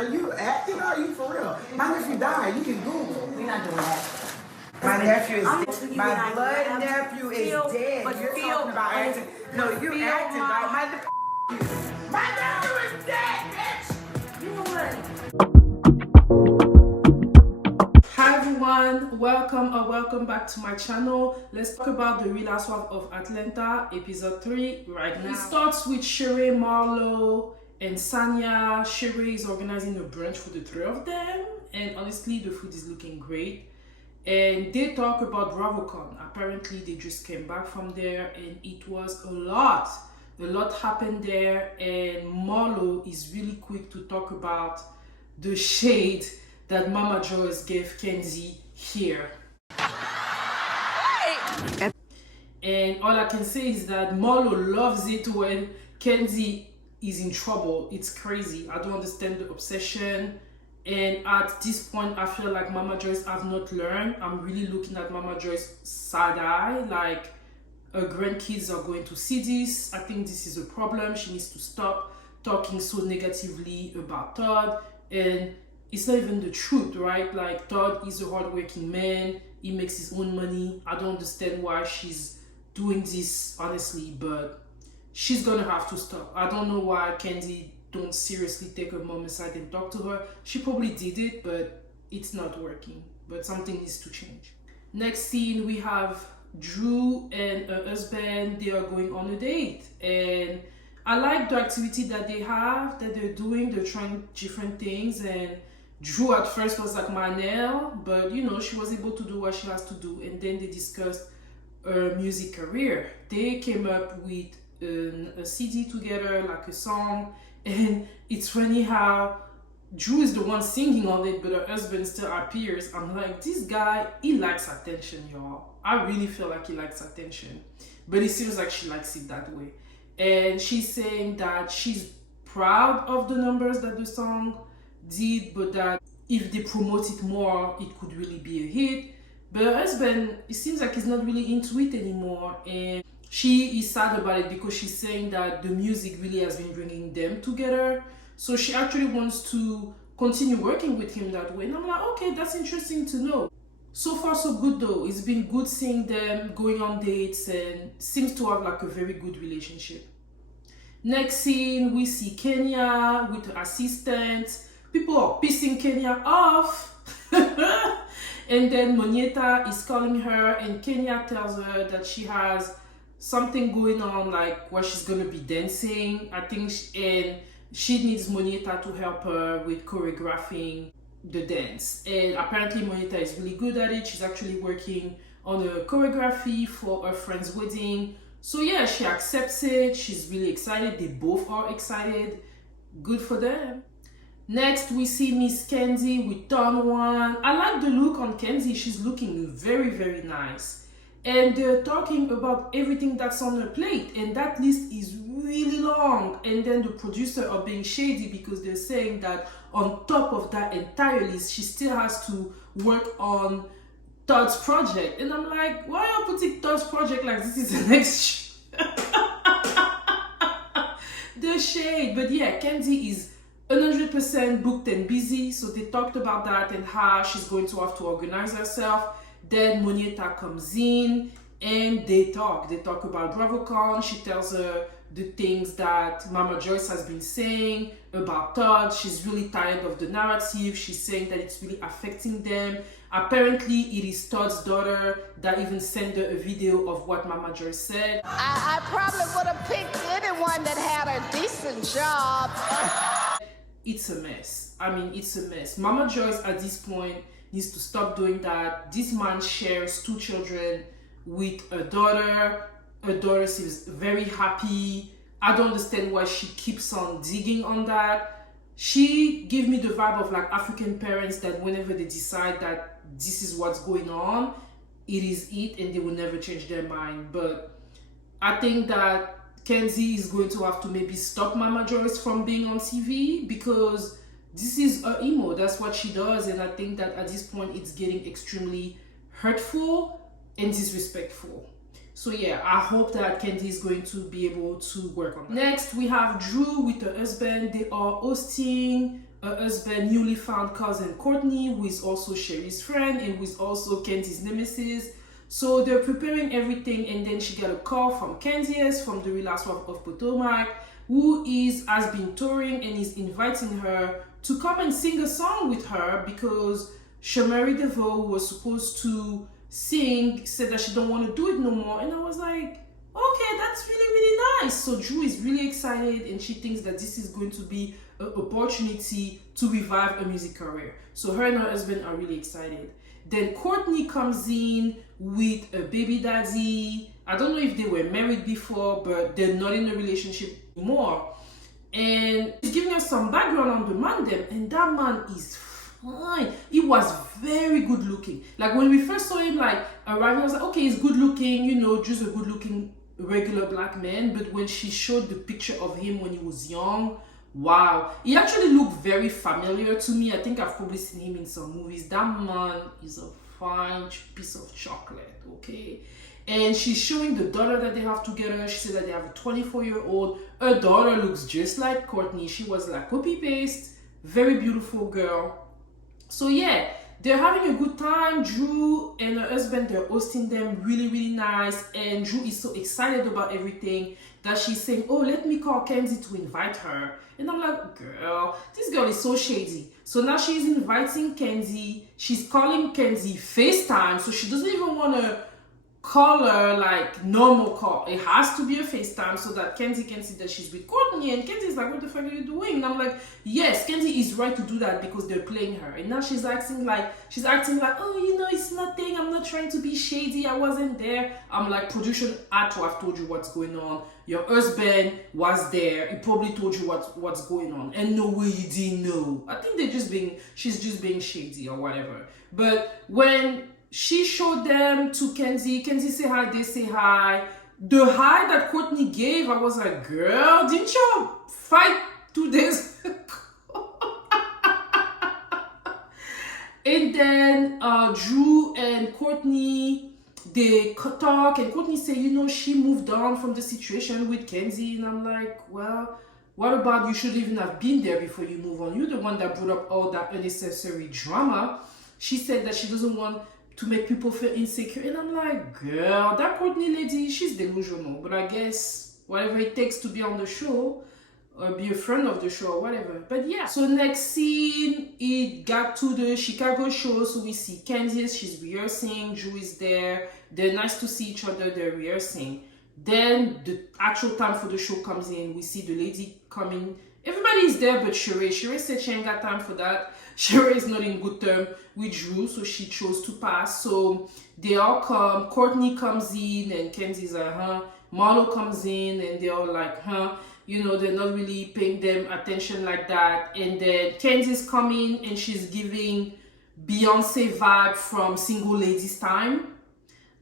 Are you acting or are you for real? My nephew died. You can Google. We're not doing that. My nephew is dead. dead. My blood nephew is dead. But You're feel- talking about acting. No, you feel acting my- about my nephew is dead, bitch. You know what? Hi everyone, welcome back to my channel. Let's talk about the Real Housewives of Atlanta episode 3 right now. It starts with Sheree, Marlo and Sanya. Sheree is organizing a brunch for the three of them, and honestly the food is looking great. And they talk about bravocon. Apparently they just came back from there and it was a lot happened there, and Marlo is really quick to talk about the shade that Mama Joyce gave Kenzie here. And all I can say is that Marlo loves it when Kenzie is in trouble. It's crazy. I don't understand the obsession. And at this point, I feel like Mama Joyce have not learned. I'm really looking at Mama Joyce side eye, like her grandkids are going to see this. I think this is a problem. She needs to stop talking so negatively about Todd. And it's not even the truth, right? Like, Todd is a hardworking man. He makes his own money. I don't understand why she's doing this, honestly, but she's gonna have to stop. I don't know why Kandi don't seriously take her mom aside and talk to her. She probably did it, but it's not working. But something needs to change. Next scene, we have Drew and her husband. They are going on a date, and I like the activity that they have, that they're doing. They're trying different things, and Drew at first was like my nail, but you know, she was able to do what she has to do. And then they discussed her music career. They came up with a CD together, like a song. And it's funny how Drew is the one singing on it, but her husband still appears. I'm like, this guy, he likes attention, y'all. I really feel like he likes attention, but it seems like she likes it that way. And she's saying that she's proud of the numbers that the song did, but that if they promote it more, it could really be a hit. But her husband, it seems like he's not really into it anymore, and she is sad about it because she's saying that the music really has been bringing them together. So she actually wants to continue working with him that way. And I'm like, okay, that's interesting to know. So far so good though. It's been good seeing them going on dates and seems to have like a very good relationship. Next scene, we see Kenya with her assistant. People are pissing Kenya off. And then Monyetta is calling her, and Kenya tells her that she has something going on, like where she's gonna be dancing, I think, and she needs Monyetta to help her with choreographing the dance. And apparently Monyetta is really good at it. She's actually working on a choreography for her friend's wedding. So yeah, she accepts it. She's really excited. They both are excited. Good for them. Next, we see Miss Kenzie with Don Juan. I like the look on Kenzie. She's looking very, very nice. And they're talking about everything that's on her plate. And that list is really long. And then the producer are being shady because they're saying that on top of that entire list, she still has to work on Todd's project. And I'm like, why are you putting Todd's project like this is the next the shade. But yeah, Kenzie is 100% booked and busy. So they talked about that and how she's going to have to organize herself. Then Monyetta comes in and they talk about bravocon. She tells her the things that Mama Joyce has been saying about Todd. She's really tired of the narrative. She's saying that it's really affecting them. Apparently it is Todd's daughter that even sent her a video of what Mama Joyce said. I probably would have picked anyone that had a decent job. It's a mess. I mean, it's a mess. Mama Joyce at this point needs to stop doing that. This man shares 2 children with a daughter. Her daughter seems very happy. I don't understand why she keeps on digging on that. She gave me the vibe of like African parents that whenever they decide that this is what's going on, it is it, and they will never change their mind. But I think that Kenzie is going to have to maybe stop Mama Joyce from being on TV because this is her emo. That's what she does. And I think that at this point it's getting extremely hurtful and disrespectful. So yeah, I hope that Kandi is going to be able to work on that. Next, we have Drew with her husband. They are hosting her husband, newly found cousin Courtney, who is also Sheree's friend and who is also Kenzie's nemesis. So they're preparing everything, and then she got a call from Candiace from the Real Housewives of Potomac, who has been touring and is inviting her to come and sing a song with her because Shamari DeVoe, who was supposed to sing, said that she don't want to do it no more. And I was like, okay, that's really, really nice. So Drew is really excited, and she thinks that this is going to be an opportunity to revive a music career. So her and her husband are really excited. Then Courtney comes in with a baby daddy. I don't know if they were married before, but they're not in a relationship anymore. And he's giving us some background on the man then, and that man is fine. He was very good looking. Like when we first saw him like arriving, I was like, okay, he's good looking, you know, just a good looking regular black man. But when she showed the picture of him when he was young, wow, he actually looked very familiar to me. I think I've probably seen him in some movies. That man is a fine piece of chocolate, okay? And she's showing the daughter that they have together. She said that they have a 24-year-old. Her daughter looks just like Courtney. She was like copy-paste, very beautiful girl. So yeah, they're having a good time. Drew and her husband, they're hosting them really, really nice. And Drew is so excited about everything that she's saying, oh, let me call Kenzie to invite her. And I'm like, girl, this girl is so shady. So now she's inviting Kenzie. She's calling Kenzie FaceTime. So she doesn't even want to call her like normal call. It has to be a FaceTime so that Kenzie can see that she's with Courtney. And Kenzie's like, what the fuck are you doing? And I'm like, yes, Kenzie is right to do that because they're playing her. And now she's acting like, oh, you know, it's nothing. I'm not trying to be shady. I wasn't there. I'm like, production had to have told you what's going on. Your husband was there. He probably told you what's going on. And no way you didn't know. I think she's just being shady or whatever. But when she showed them to Kenzie say hi, they say hi. The hi that Courtney gave, I was like, girl, didn't you fight 2 days ago? And then Drew and Courtney, they talk, and Courtney say, you know, she moved on from the situation with Kenzie. And I'm like, well, what about you should even have been there before you move on? You're the one that brought up all that unnecessary drama. She said that she doesn't want to make people feel insecure. And I'm like, girl, that Courtney lady, she's delusional. But I guess whatever it takes to be on the show or be a friend of the show or whatever. But yeah, so next scene, it got to the Chicago show. So we see Candiace, she's rehearsing. Drew is there. They're nice to see each other. They're rehearsing. Then the actual time for the show comes in. We see the lady coming. Everybody is there but Sheree. Sheree said she ain't got time for that. Sheree is not in good term with Drew, so she chose to pass. So they all come. Courtney comes in and Kenzie's like, huh. Marlo comes in and they're all like, huh. You know, they're not really paying them attention like that. And then Kenzie's coming and she's giving Beyonce vibe from Single Ladies Time.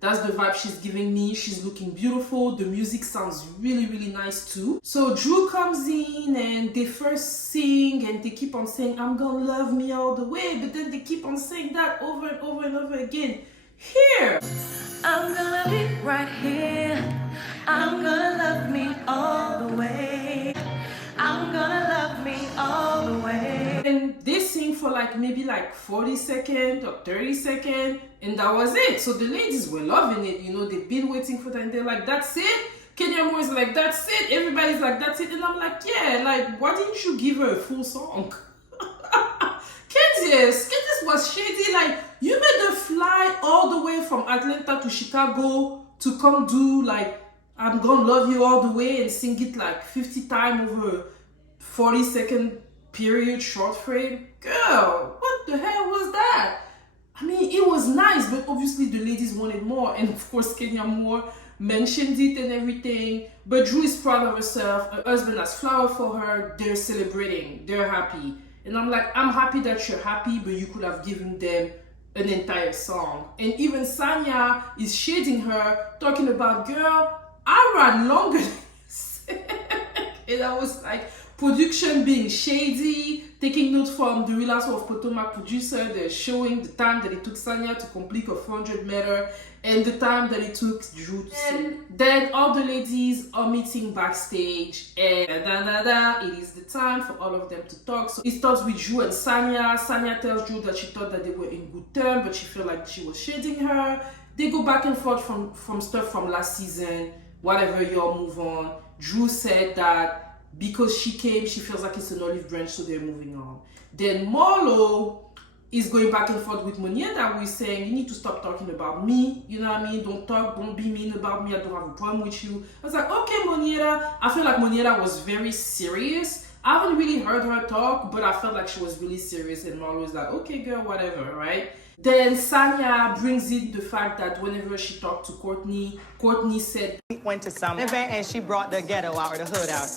That's the vibe she's giving me. She's looking beautiful. The music sounds really, really nice too. So Drew comes in and they first sing and they keep on saying, I'm gonna love me all the way. But then they keep on saying that over and over and over again. Here. I'm gonna be right here. I'm gonna love me all the way. I'm gonna love me all the way. And they sing for like maybe like 40 seconds or 30 seconds. And that was it. So the ladies were loving it. You know, they've been waiting for that. And they're like, that's it? Kenya Moore is like, that's it. Everybody's like, that's it. And I'm like, yeah, like, why didn't you give her a full song? Candiace was shady. Like, you made her fly all the way from Atlanta to Chicago to come do like, I'm gonna love you all the way and sing it like 50 times over a 40-second period short frame. Girl, what the hell was that? I mean, it was nice, but obviously the ladies wanted more. And of course, Kenya Moore mentioned it and everything. But Drew is proud of herself. Her husband has flowers for her. They're celebrating. They're happy. And I'm like, I'm happy that you're happy, but you could have given them an entire song. And even Sanya is shading her, talking about, girl, I ran longer than you said. And I was like, production being shady, taking notes from the Real Housewives of Potomac producer. They're showing the time that it took Sanya to complete a 400-meter and the time that it took Drew to sing. Then all the ladies are meeting backstage and it is the time for all of them to talk. So it starts with Drew and Sanya. Sanya tells Drew that she thought that they were in good terms, but she felt like she was shading her. They go back and forth from stuff from last season. Whatever, y'all move on. Drew said that because she came, she feels like it's an olive branch, so they're moving on. Then Marlo is going back and forth with Monyetta, who is saying, you need to stop talking about me. You know what I mean? Don't be mean about me. I don't have a problem with you. I was like, okay, Monyetta. I feel like Monyetta was very serious. I haven't really heard her talk, but I felt like she was really serious. And Marlo was like, okay, girl, whatever, right? Then Sanya brings in the fact that whenever she talked to Courtney, Courtney said, We went to some event and she brought the ghetto out, or the hood out.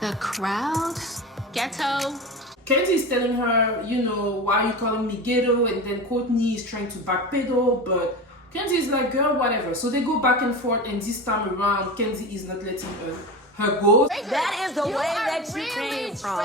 The crowd? Ghetto? Kenzie is telling her, you know, why are you calling me ghetto? And then Courtney is trying to backpedal, but Kenzie is like, girl, whatever. So they go back and forth, and this time around, Kenzie is not letting her go. That is the way that you came from.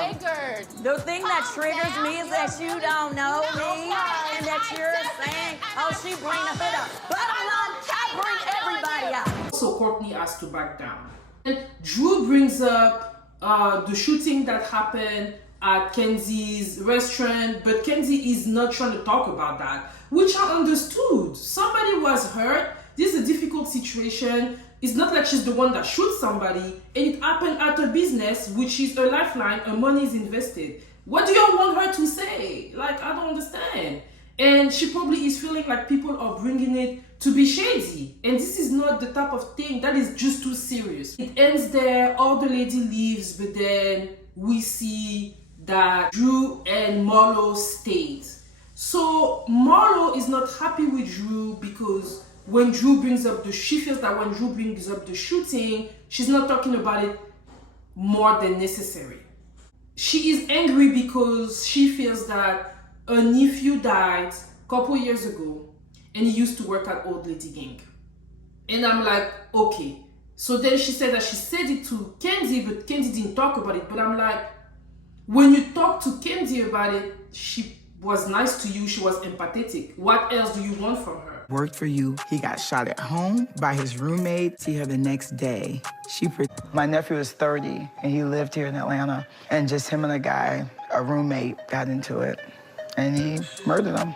The thing that triggers me is that you don't know me and that you're saying, oh, she bring the hood up. Bottom line, I bring everybody out. So Courtney has to back down. And Drew brings up the shooting that happened at Kenzie's restaurant, but Kenzie is not trying to talk about that, which I understood. Somebody was hurt. This is a difficult situation. It's not like she's the one that shoots somebody, and it happened at her business, which is her lifeline. Her money is invested. What do y'all want her to say? Like, I don't understand. And she probably is feeling like people are bringing it to be shady, and this is not the type of thing that is just too serious. It ends there. All the lady leaves, but then we see that Drew and Marlo stayed. So Marlo is not happy with Drew because when Drew brings up she feels that when Drew brings up the shooting, she's not talking about it more than necessary. She is angry because she feels that a nephew died a couple years ago and he used to work at Old Lady Gang. And I'm like, okay. So then she said that she said it to Kenzie, but Kenzie didn't talk about it. But I'm like, when you talk to Kenzie about it, she was nice to you, she was empathetic. What else do you want from her? Worked for you. He got shot at home by his roommate. See her the next day. My nephew is 30 and he lived here in Atlanta, and just him and a roommate got into it and he murdered him.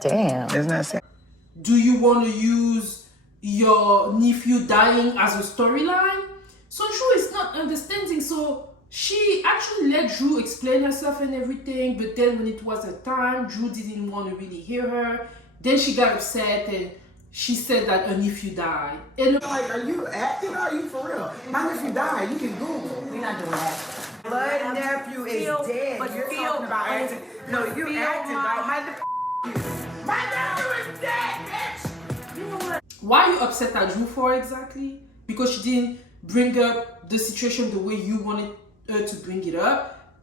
Damn. Isn't that sad? Do you want to use your nephew dying as a storyline? So Drew is not understanding. So she actually let Drew explain herself and everything, but then when it was her time, Drew didn't want to really hear her. Then she got upset and she said that her nephew died. And Like, are you acting or are you for real? My nephew died. You can Google. We're not doing that. Blood nephew is dead. But you're talking about acting. No, you're acting about my nephew is dead, bitch. why are you upset at Drew for exactly? Because she didn't bring up the situation the way you wanted her to bring it up.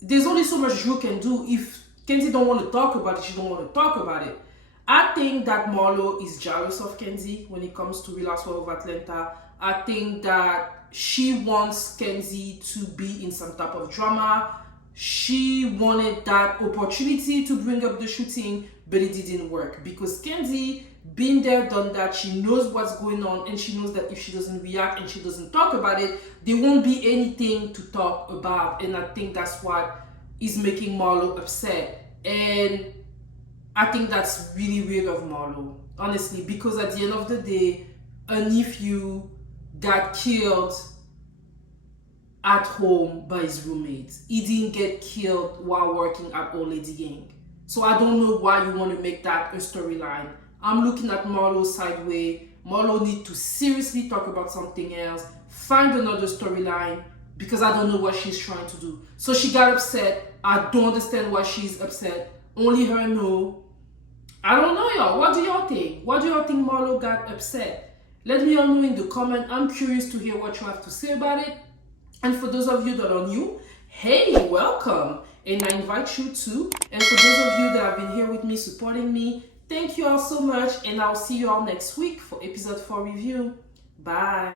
There's only so much Drew can do. If Kenzie don't want to talk about it, she don't want to talk about it. I think that Marlo is jealous of Kenzie when it comes to Real Housewives of Atlanta. I think that she wants Kenzie to be in some type of drama. She wanted that opportunity to bring up the shooting, but it didn't work because Kenzie, been there, done that, she knows what's going on, and she knows that if she doesn't react and she doesn't talk about it, there won't be anything to talk about. And I think that's what is making Marlo upset. And I think that's really weird of Marlo, honestly, because at the end of the day, a nephew got killed at home by his roommate. He didn't get killed while working at Old Lady Gang. So I don't know why you want to make that a storyline. I'm looking at Marlo sideways. Marlo need to seriously talk about something else, find another storyline, because I don't know what she's trying to do. So she got upset. I don't understand why she's upset. Only her know. I don't know, y'all. What do y'all think? What do y'all think Marlo got upset? Let me all know in the comment. I'm curious to hear what you have to say about it. And for those of you that are new, hey, welcome. And I invite you to. And for those of you that have been here with me, supporting me, thank you all so much. And I'll see you all next week for episode 4 review. Bye.